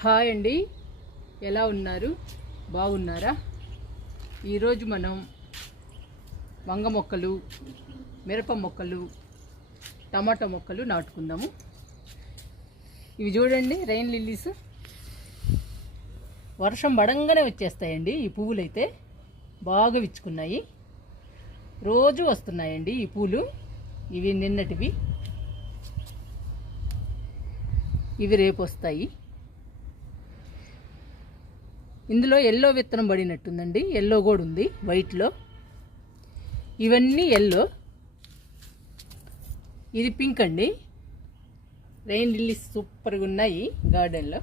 Hi అండి. ఎలా ఉన్నారు? బాగున్నారా? ఈరోజు మనం వంగ మొక్కలు మిరప మొక్కలు టమాటా మొక్కలు నాటుకుందాము. ఇవి చూడండి రెయిన్ లిల్లీస్. వర్షం పడంగానే వచ్చేస్తాయండి. ఈ పువ్వులు అయితే బాగా విచ్చుకున్నాయి. రోజు వస్తున్నాయండి ఈ పూలు. ఇవి నిన్నటివి. ఇవి రేపు వస్తాయి. ఇందులో ఎల్లో విత్తనం పడినట్టుందండి. ఎల్లో కూడా ఉంది వైట్లో ఇవన్నీ ఎల్లో ఇది పింక్ అండి. రెయిన్ లిల్లీస్ సూపర్గా ఉన్నాయి గార్డెన్లో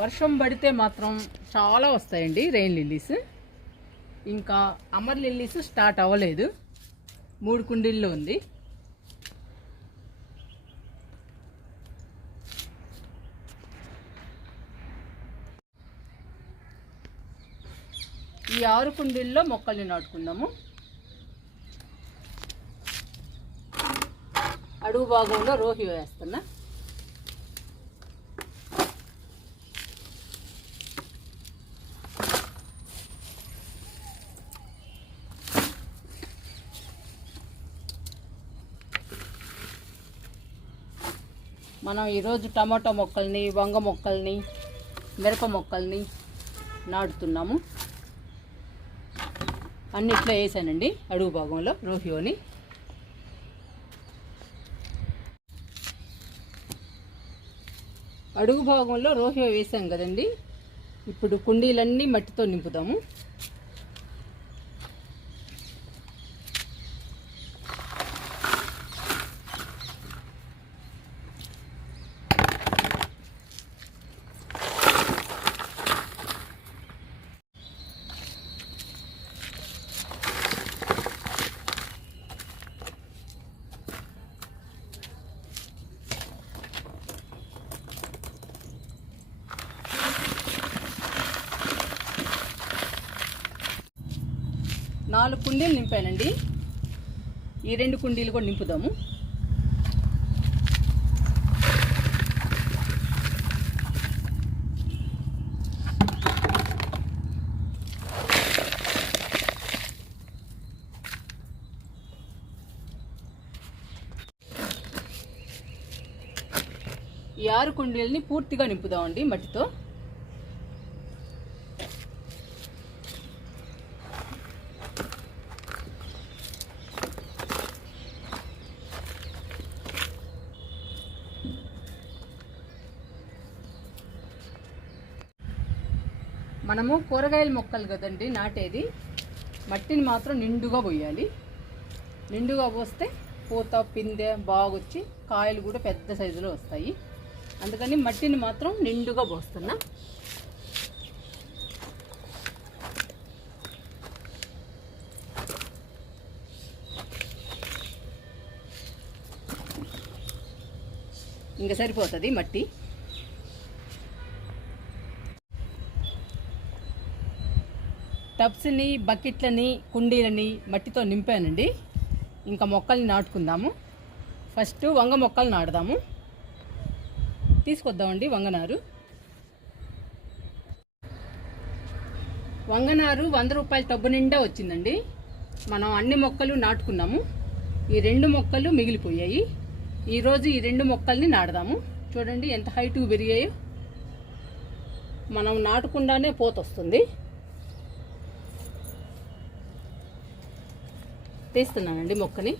వర్షం పడితే మాత్రం చాలా వస్తాయండి రెయిన్ లిల్లీస్ ఇంకా అమర్ లిల్లీస్ స్టార్ట్ అవ్వలేదు. మూడు కుండీల్లో ఉంది. ఈ ఆరు కుండీల్లో మొక్కల్ని నాటుకుందాము. అడుగు భాగంలో రోహి వేస్తున్నా. మనం ఈరోజు టమాటో మొక్కల్ని వంగ మొక్కల్ని మిరప మొక్కల్ని నాటుతున్నాము. అన్నిట్లో వేసానండి అడుగు భాగంలో రోహియోని. అడుగు భాగంలో రోహియో వేసాం కదండి. ఇప్పుడు కుండీలన్నీ మట్టితో నింపుదాము. నాలుగు కుండీలు నింపానండి. ఈ రెండు కుండీలు కూడా నింపుదాము. ఈ ఆరు కుండీలని పూర్తిగా నింపుదామండి మట్టితో. మనము కూరగాయల మొక్కలు కదండి నాటేది. మట్టిని మాత్రం నిండుగా పోయాలి. నిండుగా పోస్తే పూత పిందె బాగొచ్చి కాయలు కూడా పెద్ద సైజులో వస్తాయి. అందుకని మట్టిని మాత్రం నిండుగా పోస్తున్నా. ఇంకా సరిపోతుంది మట్టి. టబ్స్ని బకెట్లని కుండీలని మట్టితో నింపానండి. ఇంకా మొక్కల్ని నాటుకుందాము. ఫస్ట్ వంగ మొక్కలు నాటుదాము. తీసుకొద్దామండి వంగనారు. వంగనారు వంద రూపాయల టబ్బు నిండా వచ్చిందండి. మనం అన్ని మొక్కలు నాటుకున్నాము. ఈ రెండు మొక్కలు మిగిలిపోయాయి. ఈరోజు ఈ రెండు మొక్కల్ని నాటుదాము. చూడండి ఎంత హైటు పెరిగాయో. మనం నాటకుండానే వస్తుంది తీస్తున్నానండి మొక్కని.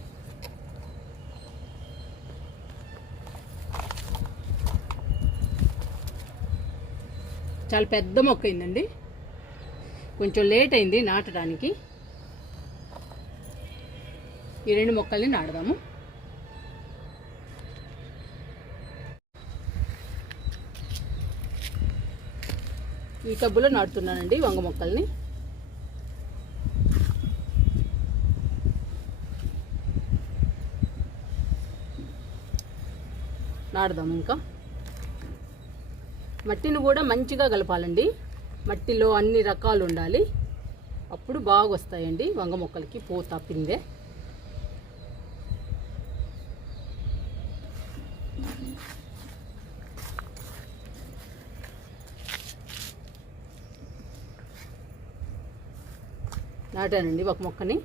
చాలా పెద్ద మొక్క అయిందండి. కొంచెం లేట్ అయింది నాటడానికి. ఈ రెండు మొక్కల్ని నాడదాము ఈ టబ్బులో నాటుతున్నానండి వంగ మొక్కల్ని. నాడదాం ఇంకా. మట్టిని కూడా మంచిగా కలపాలండి. మట్టిలో అన్ని రకాలు ఉండాలి. అప్పుడు బాగా వస్తాయండి వంగ మొక్కలకి పూత పిందే. నాటానండి ఒక మొక్కని.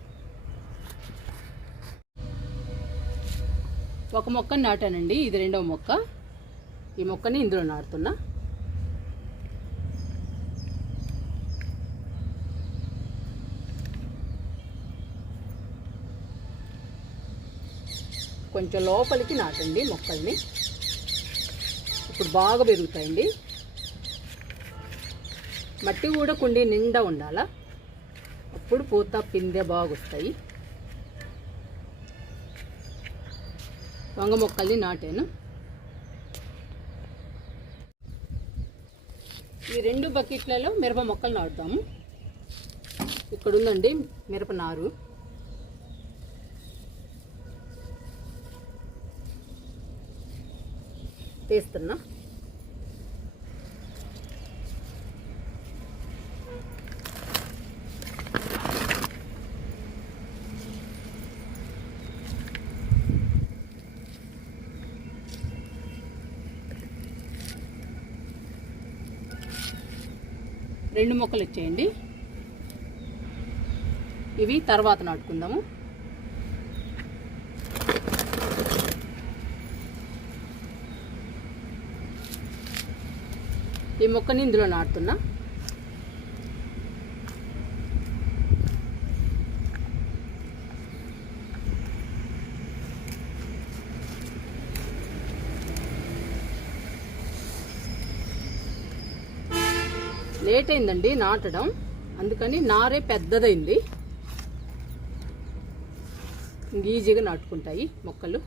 ఒక మొక్కని నాటానండి. ఇది రెండవ మొక్క. ఈ మొక్కని ఇందులో నాటుతున్నా. కొంచెం లోపలికి నాటండి మొక్కల్ని. ఇప్పుడు బాగా పెరుగుతాయండి. మట్టి కూడా కుండీ నిండా ఉండాలా? అప్పుడు పూత పిందె బాగా వస్తాయి వంగ మొక్కల్ని నాటాను. ఈ రెండు బకెట్లలో మిరప మొక్కలు నాటుతాము. ఇక్కడ ఉందండి మిరప నారు. తీస్తున్నా రెండు మొక్కలు ఇచ్చేయండి ఇవి తర్వాత నాటుకుందాము. ఈ మొక్కని ఇందులో నాటుతున్నా. లేట్ అయిందండి నాటడం. అందుకని నారే పెద్దదైంది. ఈజీగా నాటుకుంటాయి మొక్కలు.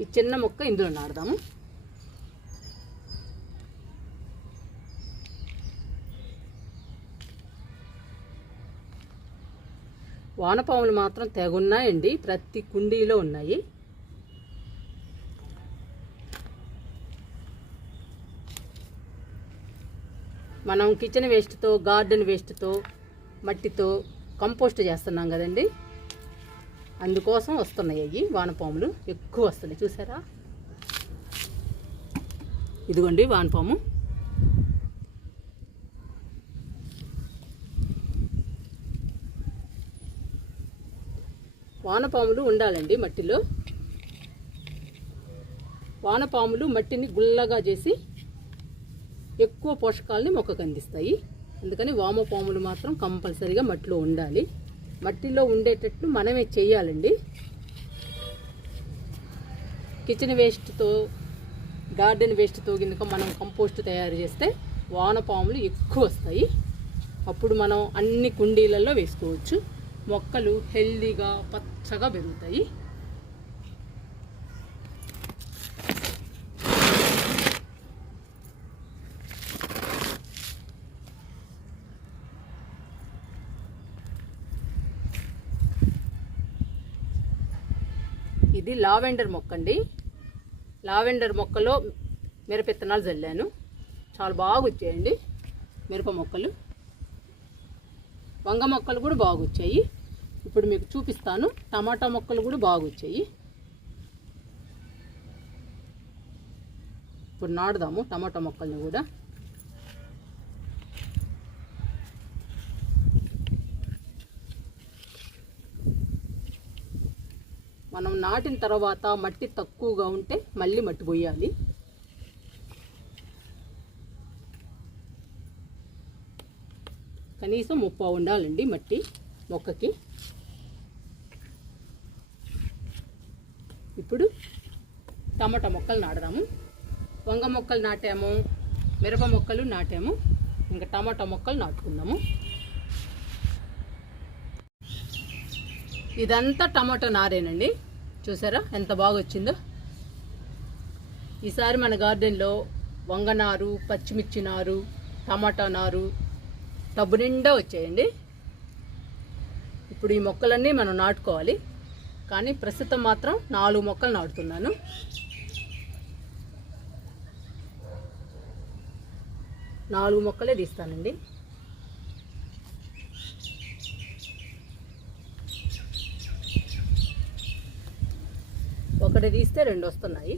ఈ చిన్న మొక్క ఇందులో నాడదాము వానపాములు మాత్రం తెగున్నాయండి. ప్రతి కుండీలో ఉన్నాయి. మనం కిచెన్ వేస్ట్తో గార్డెన్ వేస్ట్తో మట్టితో కంపోస్ట్ చేస్తున్నాం కదండి. అందుకోసం వస్తున్నాయి అవి వానపాములు. ఎక్కువ వస్తున్నాయి. చూసారా? ఇదిగోండి వానపాము. వానపాములు ఉండాలండి మట్టిలో. వానపాములు మట్టిని గుల్లగా చేసి ఎక్కువ పోషకాలని మొక్కకు అందిస్తాయి. అందుకని వామపాములు మాత్రం కంపల్సరీగా మట్టిలో ఉండాలి. మట్టిలో ఉండేటట్లు మనమే చేయాలండి. కిచెన్ వేస్ట్తో గార్డెన్ వేస్ట్తో కనుక మనం కంపోస్ట్ తయారు చేస్తే వానపాములు ఎక్కువ వస్తాయి. అప్పుడు మనం అన్ని కుండీలలో వేసుకోవచ్చు. మొక్కలు హెల్దీగా పచ్చగా పెరుగుతాయి. ఇది లావెండర్ మొక్క అండి లావెండర్ మొక్కలో మిరప విత్తనాలు చల్లాను చాలా బాగా వచ్చాయండి మిరప మొక్కలు. వంగ మొక్కలు కూడా బాగా వచ్చాయి. ఇప్పుడు మీకు చూపిస్తాను. టమాటా మొక్కలు కూడా బాగా వచ్చాయి. ఇప్పుడు నాటుదాము టమాటా మొక్కల్ని కూడా. మనం నాటిన తర్వాత మట్టి తక్కువగా ఉంటే మళ్ళీ మట్టి పోయాలి. కనీసం ముప్పై ఉండాలండి మట్టి మొక్కకి. ఇప్పుడు టమాటా మొక్కలు నాడదాము వంగ మొక్కలు నాటాము మిరప మొక్కలు నాటాము ఇంకా టమాటా మొక్కలు నాటుకుందాము. ఇదంతా టమాటా నారేనండి. చూసారా? ఎంత బాగా వచ్చిందో ఈసారి మన గార్డెన్లో వంగ నారు పచ్చిమిర్చి నారు టమాటా నారు టబ్బు నిండా వచ్చాయండి. ఇప్పుడు ఈ మొక్కలన్నీ మనం నాటుకోవాలి. కానీ ప్రస్తుతం మాత్రం నాలుగు మొక్కలు నాటుతున్నాను. నాలుగు మొక్కలే తీస్తానండి. ఒకటి తీస్తే రెండు వస్తున్నాయి.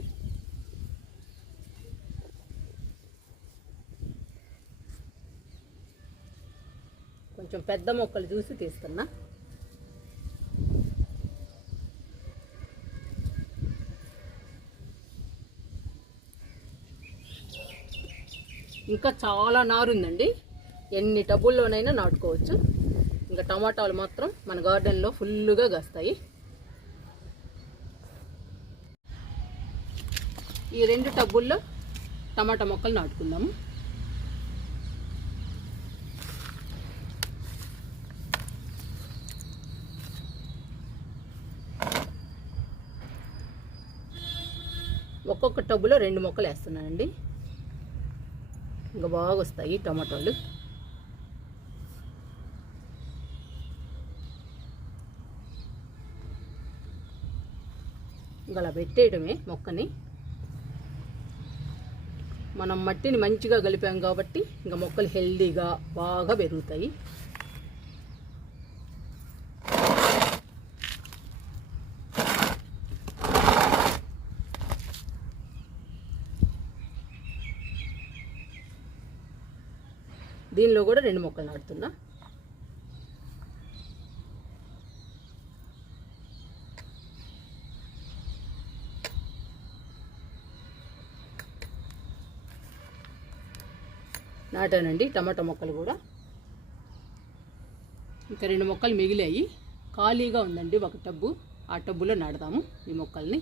కొంచెం పెద్ద మొక్కలు చూసి తీస్తున్నా. ఇంకా చాలా నారు ఉందండి. ఎన్ని టబుల్లోనైనా నాటుకోవచ్చు. ఇంకా టమాటాలు మాత్రం మన గార్డెన్లో ఫుల్గా గస్తాయి ఈ రెండు టబ్బుల్లో టమాటా మొక్కలు నాటుకుందాము. ఒక్కొక్క టబ్బులో రెండు మొక్కలు వేస్తున్నానండి. ఇంకా బాగా వస్తాయి టమాటోలు. ఇంకా అలా పెట్టేయడమే మొక్కని. మనం మట్టిని మంచిగా కలిపాం కాబట్టి ఇంకా మొక్కలు హెల్దీగా బాగా పెరుగుతాయి. దీనిలో కూడా రెండు మొక్కలు నాటుతున్నా. నాటానండి టమాటా మొక్కలు కూడా. ఇంకా రెండు మొక్కలు మిగిలాయి. ఖాళీగా ఉందండి ఒక టబ్బు. ఆ టబ్బులో నాడదాము ఈ మొక్కల్ని.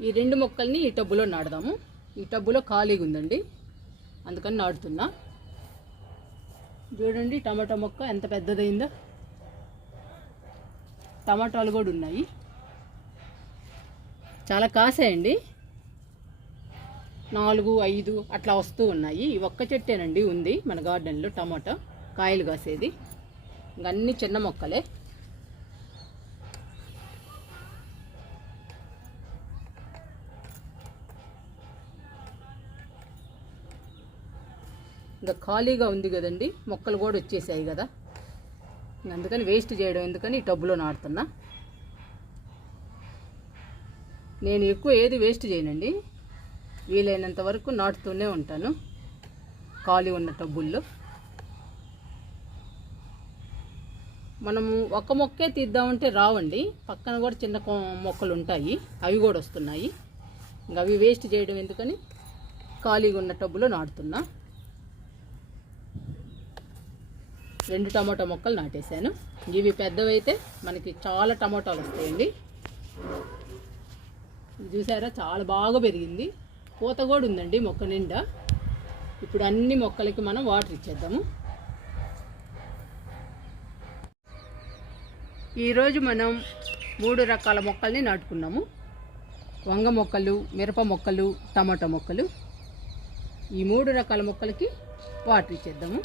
ఈ రెండు మొక్కల్ని ఈ టబ్బులో నాడదాము ఈ టబ్బులో ఖాళీగా ఉందండి. అందుకని నాటుతున్నా. చూడండి టమాటా మొక్క ఎంత పెద్దదైందో. టమాటాలు కూడా ఉన్నాయి. చాలా కాసాయండి. నాలుగు ఐదు అట్లా వస్తూ ఉన్నాయి. ఈ ఒక్క చెట్టేనండి ఉంది మన గార్డెన్లో టమాటా కాయలు కాసేది. ఇంక అన్ని చిన్న మొక్కలే. ఇంకా ఖాళీగా ఉంది కదండి. మొక్కలు కూడా వచ్చేసాయి కదా. అందుకని వేస్ట్ చేయడం ఎందుకని ఈ టబ్బులో నాడుతున్నా నేను ఎక్కువ ఏది వేస్ట్ చేయనండి. వీలైనంత వరకు నాటుతూనే ఉంటాను. ఖాళీ ఉన్న టబ్బుల్లో. మనము ఒక మొక్కే తీద్దామంటే రావండి. పక్కన కూడా చిన్న మొక్కలు ఉంటాయి. అవి కూడా వస్తున్నాయి. ఇంకా అవి వేస్ట్ చేయడం ఎందుకని? ఖాళీగా ఉన్న టబ్బులో నాటుతున్నా. రెండు టమాటా మొక్కలు నాటేశాను. ఇవి పెద్దవైతే మనకి చాలా టమాటాలు వస్తాయండి. చూసారా? చాలా బాగా పెరిగింది. పూత కూడా ఉందండి మొక్క నిండా. ఇప్పుడు అన్ని మొక్కలకి మనం వాటర్ ఇచ్చేద్దాము. ఈరోజు మనం మూడు రకాల మొక్కల్ని నాటుకున్నాము. వంగ మొక్కలు మిరప మొక్కలు టమాటా మొక్కలు. ఈ మూడు రకాల మొక్కలకి వాటర్ ఇచ్చేద్దాము.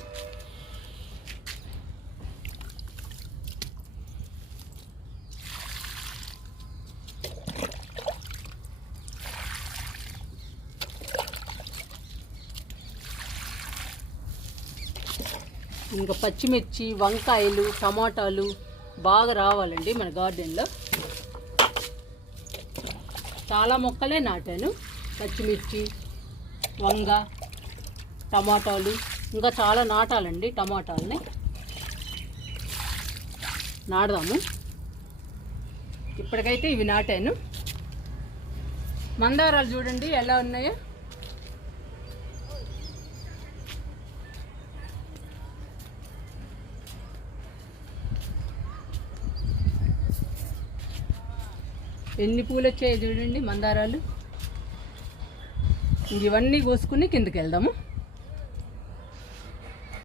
ఇంకా పచ్చిమిర్చి వంకాయలు టమాటాలు బాగా రావాలండి మన గార్డెన్లో. చాలా మొక్కలే నాటాను. పచ్చిమిర్చి వంగ టమాటాలు. ఇంకా చాలా నాటాలండి టమాటాలని. నాడదాము ఇప్పటికైతే ఇవి నాటాను. మందారాలు చూడండి ఎలా ఉన్నాయో. ఎన్ని పూలు వచ్చాయో చూడండి మందారాలు. ఇవన్నీ కోసుకుని కిందకి వెళ్దాము.